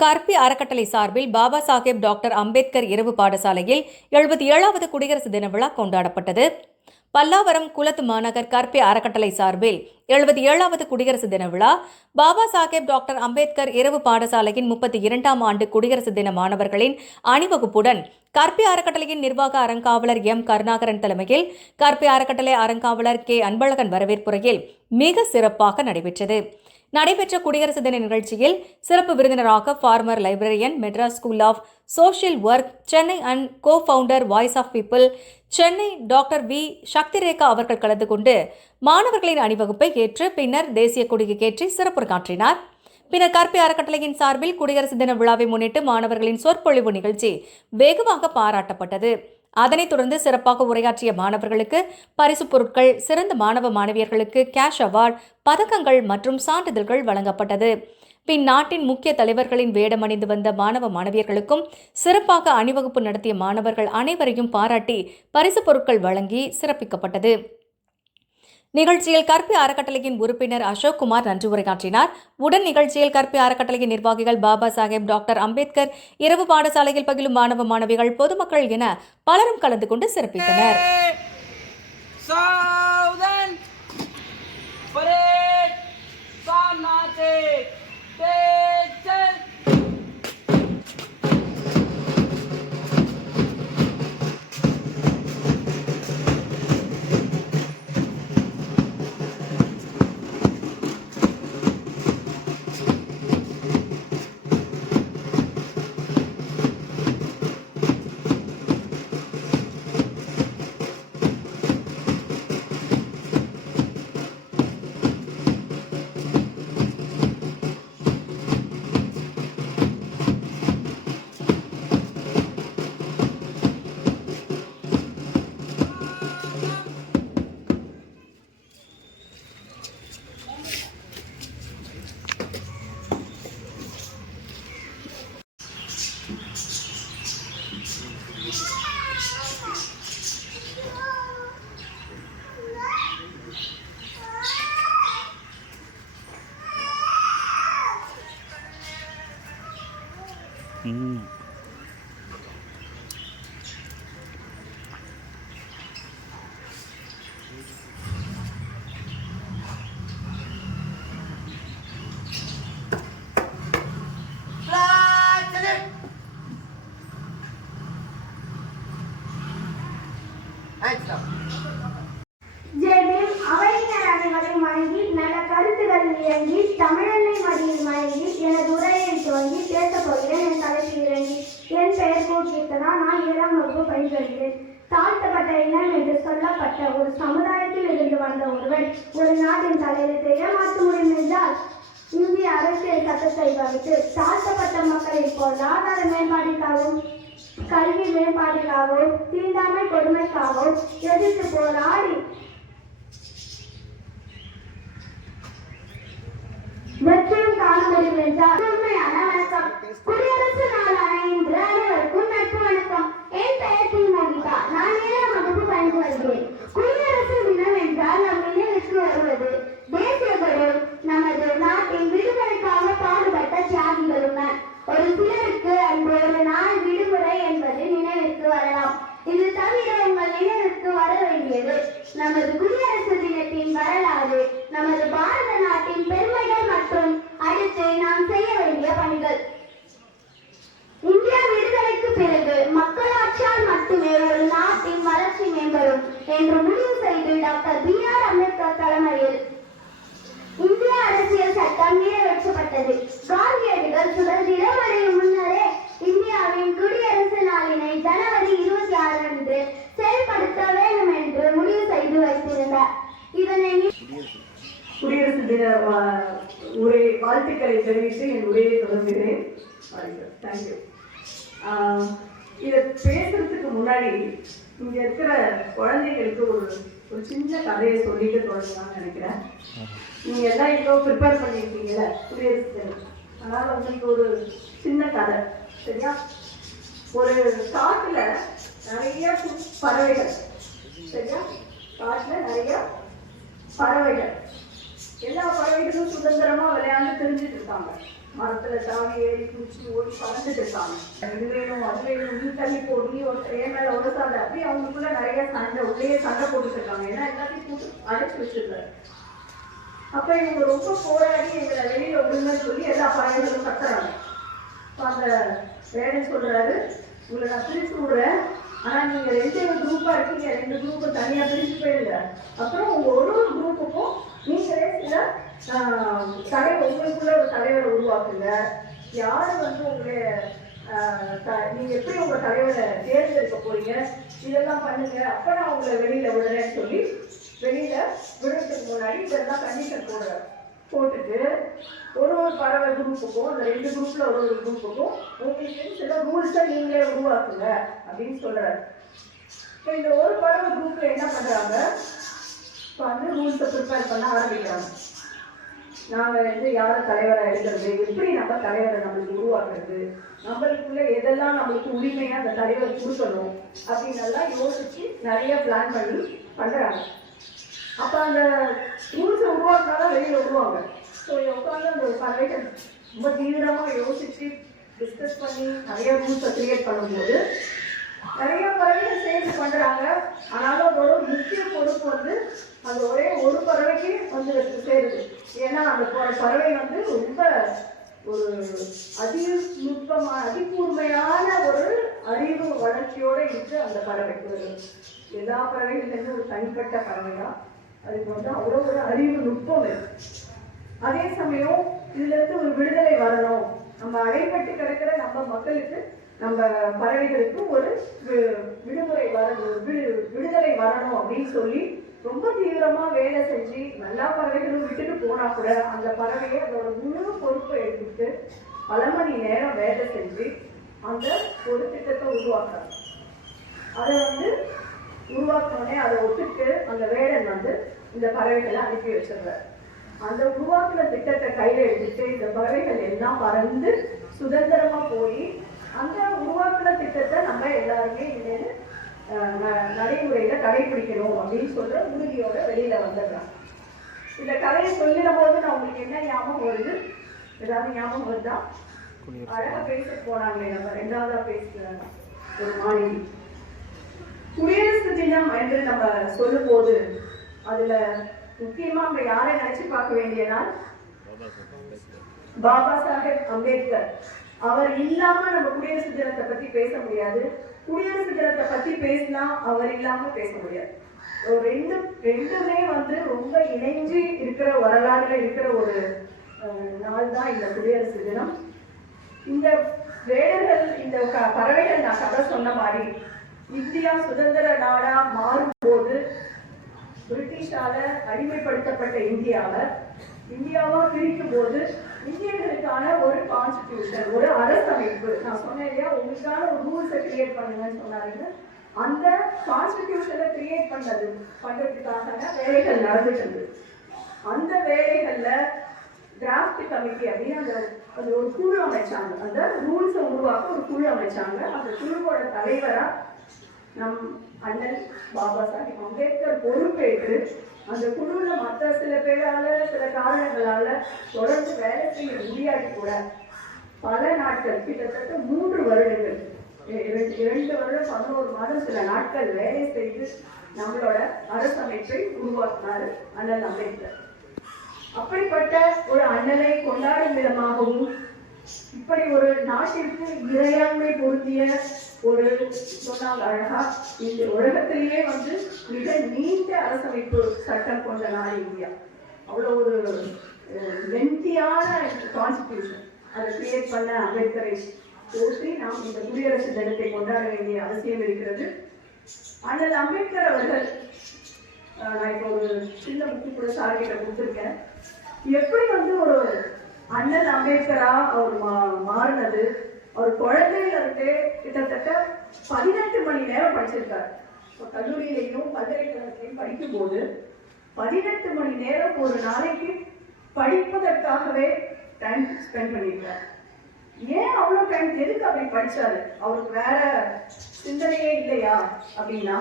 கர்பி அறக்கட்டளை சார்பில் பாபா சாஹேப் டாக்டர் அம்பேத்கர் இரவு பாடசாலையில் 77வது குடியரசு தின விழா கொண்டாடப்பட்டது. பல்லாவரம் குளத்து மாநகர் கர்பி அறக்கட்டளை சார்பில் 77வது குடியரசு தின விழா பாபா சாஹேப் டாக்டர் அம்பேத்கர் இரவு பாடசாலையின் 32ஆம் ஆண்டு குடியரசு தின மாணவர்களின் அணிவகுப்புடன் கர்பி அறக்கட்டளையின் நிர்வாக அறங்காவலர் எம் கருணாகரன் தலைமையில் கர்பி அறக்கட்டளை அறங்காவலர் கே அன்பழகன் வரவேற்புரையில் மிக சிறப்பாக நடைபெற்றது. நடைபெற்ற குடியரசு தின நிகழ்ச்சியில் சிறப்பு விருந்தினராக former librarian, Madras school of social work, Chennai and co-founder voice of people, Chennai doctor V Sakthirekha அவர்கள் கலந்து கொண்டு மாணவர்களின் அணிவகுப்பை ஏற்று பின்னர் தேசிய கொடியை ஏற்றி சிறப்புரையாற்றினார். பின்னர் கர்பி அறக்கட்டளையின் சார்பில் குடியரசு தின விழாவை முன்னிட்டு மாணவர்களின் சொற்பொழிவு நிகழ்ச்சி வெகுவாக பாராட்டப்பட்டது. அதனைத் தொடர்ந்து சிறப்பாக உரையாற்றிய மாணவர்களுக்கு பரிசுப் பொருட்கள், சிறந்த மாணவ மாணவியர்களுக்கு கேஷ் அவார்டு, பதக்கங்கள் மற்றும் சான்றிதழ்கள் வழங்கப்பட்டது. பின் நாட்டின் முக்கிய தலைவர்களின் வேடமணிந்து வந்த மாணவ மாணவியர்களுக்கும் சிறப்பாக அணிவகுப்பு நடத்திய மாணவர்கள் அனைவரையும் பாராட்டி பரிசுப் பொருட்கள் வழங்கி சிறப்பிக்கப்பட்டது. நிகழ்ச்சியில் கர்பி அறக்கட்டளையின் உறுப்பினர் அசோக் குமார் நன்றி உரையாற்றினார். உடன் நிகழ்ச்சியில் கர்பி அறக்கட்டளையின் நிர்வாகிகள், பாபா சாஹேப் டாக்டர் அம்பேத்கர் இரவு பாடசாலையில் பயிலும் மாணவ மாணவிகள், பொதுமக்கள் என பலரும் கலந்து கொண்டு சிறப்பித்தனர். தமிழெண்ணை மடியில் மயங்கி எனது உரையை துவங்கி பேசப் போகிறேன். என் தலைப்பில் இறங்கி. என் பெயர் கீர்த்தனா. நான் 7ஆம் வகுப்பு பயில்கிறேன். தாழ்த்தப்பட்ட இனம் என்று சொல்லப்பட்ட ஒரு சமுதாயத்தில் இருந்து வந்த ஒருவன் ஒரு நாட்டின் தலைவரை ஏமாற்ற முடியும் என்றால் இந்திய அரசியல் சட்டத்தை வகுத்து தாழ்த்தப்பட்ட மக்களின் பொருளாதார மேம்பாட்டிற்காகவும், கல்வி மேம்பாட்டிற்காகவும், தீண்டாமை கொடுமைக்காகவும் எதிர்த்து போராடி வெற்றியும் காண முடியும் என்றால் உண்மையான வணக்கம். குடியரசு நாளான இன்று அனைவருக்கும் நட்பு வணக்கம். என் பெயர் டி. மோகிதா. நான் 7ஆம் வகுப்பு பயின்று வருகிறேன். குடியரசு தினம் என்றால் நம் நினைவுக்கு வருவது தேசிய கொடி, நமது நாட்டின் விடுதலைக்காக பாடுபட்ட தியாகிகளுடன். ஒரு சிலருக்கு அன்று ஒரு நாள் விடுமுறை என்பது நினைவிற்கு வரலாம். இது தவிர உங்கள் நினைவிற்கு வர வேண்டியது நமது குடியரசு தினத்தின் வரலாறு, நமது பாரத நாட்டின் பெருமைகள் மற்றும் அடுத்து நாம் செய்ய வேண்டிய பணிகள். இந்தியா விடுதலைக்கு பிறகு மக்களாட்சியால் மட்டுமே ஒரு நாட்டின் வளர்ச்சி மேம்படும் என்று முடிவு செய்து டாக்டர் பி.ஆர். அம்பேத்கர் தலைமையில் இந்திய அரசியல் சட்டம் நிறைவேற்றப்பட்டது. காந்தியடிகள் சுதந்திரம் அடையும் முன்னரே இந்தியாவின் குடியரசு நாளினை ஜனவரி 26 அன்று செயல்படுத்த வேண்டும் என்று முடிவு செய்து வைத்திருந்தார். இதனை குடியரசு தின உரை வாழ்த்துக்களை தெரிவித்து என் உரையை தொடங்குகிறேன். தேங்க்யூ. இதை பேசுறதுக்கு முன்னாடி இங்க இருக்கிற குழந்தைகளுக்கு ஒரு சின்ன கதையை சொல்லிட்டு தொடங்கலாம்னு நினைக்கிறேன். நீங்க எல்லாம் இப்போ ப்ரிப்பேர் பண்ணியிருக்கீங்கல்ல குடியரசு தினம், அதனால உங்களுக்கு ஒரு சின்ன கதை. சரியா? ஒரு காட்டுல நிறைய பறவைகள். சரியா? காட்டுல நிறைய பறவைகள், எல்லா பறவைகளும் சுதந்திரமா விளையாண்டு தெரிஞ்சுட்டு இருக்காங்க. மரத்துல தாவி ஏறி குச்சி ஓடி பறந்துட்டு இருக்காங்க. இது வேணும் அது வேணும், நீ தள்ளி போ, நீ ஒரு மேல உரசாத, அப்படி அவங்களுக்குள்ள நிறைய சண்டை, உள்ளே சண்டை போட்டுட்டு இருக்காங்க. ஏன்னா எல்லாத்தையும் கூட்டு அழைச்சி வச்சிருக்காரு. அப்ப இவங்க ரொம்ப போராடி எங்களை வெளியில விடுங்கன்னு சொல்லி எல்லா பறவைகளும் கத்துறாங்க. அந்த வேடன் சொல்றாரு, உங்களை நான் பிரிச்சு விடுறேன், ஆனா நீங்க 2 குரூப்பா இருக்கீங்க, 2 குரூப்பு தனியா பிரிச்சு போயிடுங்க. அப்புறம் உங்க ஒரு குரூப்புக்கும் நீங்களே சில உங்களுக்குள்ள ஒரு தலைவரை உருவாக்குங்க. யாரு உங்களை நீங்க எப்படி உங்க தலைவரை தேர்ந்தெடுக்க போறீங்க, இதெல்லாம் பண்ணுங்க, அப்ப நான் உங்களை வெளியில விடுறேன்னு சொல்லி வெளியில விடுறதுக்கு முன்னாடி இதெல்லாம் கண்டிஷன் போட்டுட்டு ஒரு பறவை குரூப்புக்கும் அந்த 2 குரூப்ல ஒரு குரூப்புக்கும் உங்களுக்கு சில ரூல்ஸை நீங்களே உருவாக்குங்க அப்படின்னு சொல்றாரு. இப்போ இந்த ஒரு பறவை குரூப்ல என்ன பண்றாங்க, இப்போ ரூல்ஸை ப்ரிப்பேர் பண்ண ஆரம்பிக்கிறாங்க. நாங்கள் யாரை தலைவரை எடுக்கிறது, எப்படி நம்ம தலைவரை நம்மளுக்கு உருவாக்குறது, நம்மளுக்குள்ள எதெல்லாம் நம்மளுக்கு உரிமையாக அந்த தலைவர் கொடுக்கணும் அப்படின்னெல்லாம் யோசிச்சு நிறைய பிளான் பண்ணி பண்றாங்க. அப்போ அந்த ரூல்ஸை உருவாக்குனாதான் வெளியில் விடுவாங்க. ஸோ உட்காந்து அந்த பறவைகள் ரொம்ப தீவிரமாக யோசிச்சு டிஸ்கஸ் பண்ணி நிறைய ரூல்ஸை கிரியேட் பண்ணும்போது நிறைய பறவைகள் சேர்ந்து பண்றாங்க. ஆனாலும் அதோட முக்கிய பொறுப்பு அந்த ஒரே ஒரு பறவைக்கு சேருது. ஏன்னா அந்த பறவை ரொம்ப ஒரு அதிகூர்மையான ஒரு அறிவு வளர்ச்சியோட இருக்கு. அந்த பறவைக்கு எல்லா பறவைகளும் ஒரு தனிப்பட்ட பறவைதான், அதுக்கு அவ்வளோ ஒரு அறிவு நுட்பம் இருக்கு. அதே சமயம் இதுல இருந்து ஒரு விடுதலை வரணும், நம்ம அடைப்பட்டு கிடக்கிற நம்ம மக்களுக்கு, நம்ம பறவைகளுக்கு ஒரு விடுதலை வரணும் அப்படின்னு சொல்லி ரொம்ப தீவிரமா வேலை செஞ்சு எல்லா பறவைகளும் விட்டுட்டு போனா கூட அந்த பறவையை அதோட முழு பொறுப்பை எடுத்துட்டு பல மணி நேரம் வேலை செஞ்சு அந்த ஒரு திட்டத்தை உருவாக்குறாங்க. அதை உருவாக்கணுன்னே அதை ஒத்துட்டு அந்த வேடன் இந்த பறவைகளை அனுப்பி வச்சிடுறாரு. அந்த உருவாக்குற திட்டத்தை கையில எடுத்துட்டு இந்த பறவைகள் எல்லாம் பறந்து சுதந்திரமா போய் அந்த உருவாக்குற திட்டத்தை நம்ம எல்லாருமே இனிமேல் நடைமுறையில கடைபிடிக்கணும் அப்படின்னு சொல்ற உறுதியோட வெளியில வந்துடுறாங்க. இந்த கதையை சொல்லிட போது நான் உங்களுக்கு என்ன ஞாபகம் வருது, ஏதாவது ஞாபகம் வருதா? அழகா பேச போனாங்களே நம்ம 2வதா பேசுறாங்க ஒரு மாணவி. குடியரசு தினம் என்று நம்ம சொல்லும் போது அதுல முக்கியமா நம்ம யாரை நினைச்சு பார்க்க வேண்டிய நாள், பாபா சாஹேப் அம்பேத்கர். அவர் இல்லாம நம்ம குடியரசு தினத்தை பத்தி பேச முடியாது, குடியரசு தினத்தை பத்தி பேசினா அவர் இல்லாம பேச முடியாது. ரெண்டுமே ரொம்ப இணைஞ்சு இருக்கிற வரலாறுல இருக்கிற ஒரு நாள் தான் இந்த குடியரசு தினம். இந்த வேடர்கள், இந்த பறவைகள் நான் கதை சொன்ன மாதிரி இந்தியா சுதந்திர நாடா மாறும்போது பிரிட்டிஷால அடிமைப்படுத்தப்பட்ட இந்தியாவா பிரிக்கும் போது இந்தியர்களுக்கான ஒரு கான்ஸ்டிடியூஷன், ஒரு அரசமைப்பு, நான் சொன்னேன் இல்லையா, உங்களுக்கான ஒரு ரூல்ஸை கிரியேட் பண்ணுங்கன்னு சொன்னாருங்க. அந்த கான்ஸ்டிடியூஷனை கிரியேட் பண்றதுக்காக வேலைகள் நடந்துட்டு, அந்த வேலைகள்ல டிராஃப்ட் கமிட்டி அப்படின்னு அது ஒரு குழு அமைச்சாங்க. அந்த ரூல்ஸை உருவாக்க ஒரு குழு அமைச்சாங்க. அந்த குழுவோட தலைவரா நம் அண்ணன் பாபா சாஹேப் அம்பேத்கர் பொறுப்பேற்று அந்த குழுல மற்ற சில பேரால சில காரணங்களால தொடர்ந்து வேலை செய்ய முடியாட்டி கூட பல நாட்கள், கிட்டத்தட்ட 3 வருடங்கள், 2 வருடம் 11 மாதம் சில நாட்கள் வேலை செய்து நம்மளோட அரசமைப்பை உருவாக்கினாரு அண்ணன் அம்பேத்கர். அப்படிப்பட்ட ஒரு அண்ணனை கொண்டாடும் விதமாகவும் இப்படி ஒரு நாட்டிற்கு இறையாண்மை பொருந்திய ஒரு சொன்னால் அழகா இந்த உலகத்திலேயே மிக நீண்ட அரசமைப்பு சட்டம் கொண்ட நாடு இந்தியா. அவ்வளோ ஒரு லென்த்தியான கான்ஸ்டிடியூஷன் அதை கிரியேட் பண்ண அம்பேத்கரை போற்றி நாம் இந்த குடியரசு தினத்தை கொண்டாட வேண்டிய அவசியம் இருக்கிறது. அண்ணல் அம்பேத்கர் அவர்கள், நான் இப்போ ஒரு சின்ன புக்கு கூட சார்கிட்ட கொடுத்துருக்கேன், எப்படி ஒரு அண்ணல் அம்பேத்கரா அவர் மாறினது. அவர் குழந்தையில இருந்தே கிட்டத்தட்ட 18 மணி நேரம் படிச்சிருக்காரு. கல்லூரியிலையும் பல்கலைக்கழகத்திலையும் படிக்கும் போது 18 மணி நேரம் ஒரு நாளைக்கு படிப்பதற்காகவே டைம் ஸ்பெண்ட் பண்ணியிருக்காரு. ஏன் அவ்வளவு டைம், எதுக்கு அப்படி படிச்சாரு? அவருக்கு வேற சிந்தனையே இல்லையா அப்படின்னா,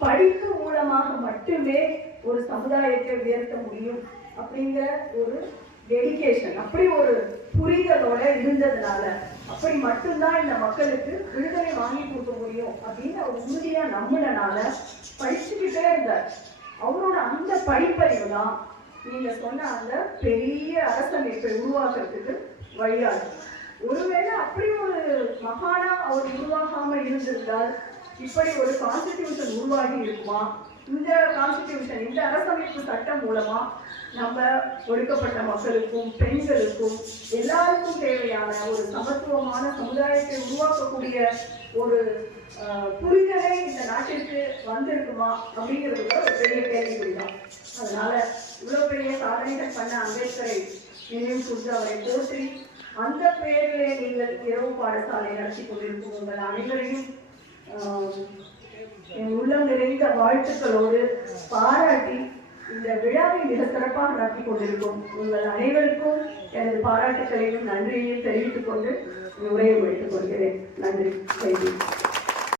படிப்பு மூலமாக மட்டுமே ஒரு சமுதாயத்தை உயர்த்த முடியும் அப்படிங்கிற ஒரு டெடிகேஷன், அப்படி ஒரு புரிதலோட இருந்ததுனால, அப்படி மட்டும்தான் இந்த மக்களுக்கு விடுதலை வாங்கி கொடுக்க முடியும் அப்படின்னு அவர் உறுதியா நம்பினால படிச்சுக்கிட்டே இருந்தார். அவரோட அந்த படிப்பறிவு தான் நீங்க சொன்ன அந்த பெரிய அரசமைப்பை உருவாக்குறதுக்கு வழியாகும். ஒருவேளை அப்படி ஒரு மகானா அவர் உருவாகாம இருந்திருந்தால் இப்படி ஒரு கான்ஸ்டிடியூஷன் உருவாகி இருக்குமா? இந்த கான்ஸ்டிடியூஷன், இந்த அரசமைப்பு சட்டம் மூலமா நம்ம ஒடுக்கப்பட்ட மக்களுக்கும் பெண்களுக்கும் எல்லாருக்கும் தேவையான ஒரு சமத்துவமான சமுதாயத்தை உருவாக்கக்கூடிய ஒரு புரிதலை இந்த நாட்டிற்கு வந்திருக்குமா அப்படிங்கிறது ஒரு பெரிய கேள்விக்குறிதான். அதனால இவ்வளவு பெரிய சாதனைகள் பண்ண அம்பேத்கரை நினைவு கூர்ந்து அவரை போற்றி அந்த பெயரிலே நீங்கள் இரவு பாடசாலை நடத்தி கொண்டிருக்கும் உங்கள் அனைவரையும் என் உள்ளம் நிறைந்த வாழ்த்துக்களோடு பாராட்டி இந்த விழாவை மிக சிறப்பாக நடத்தி கொண்டிருக்கும் உங்கள் அனைவருக்கும் எனது பாராட்டுக்களையும் நன்றியையும் தெரிவித்துக் கொண்டு உரையை முடித்துக் கொள்கிறேன். நன்றி.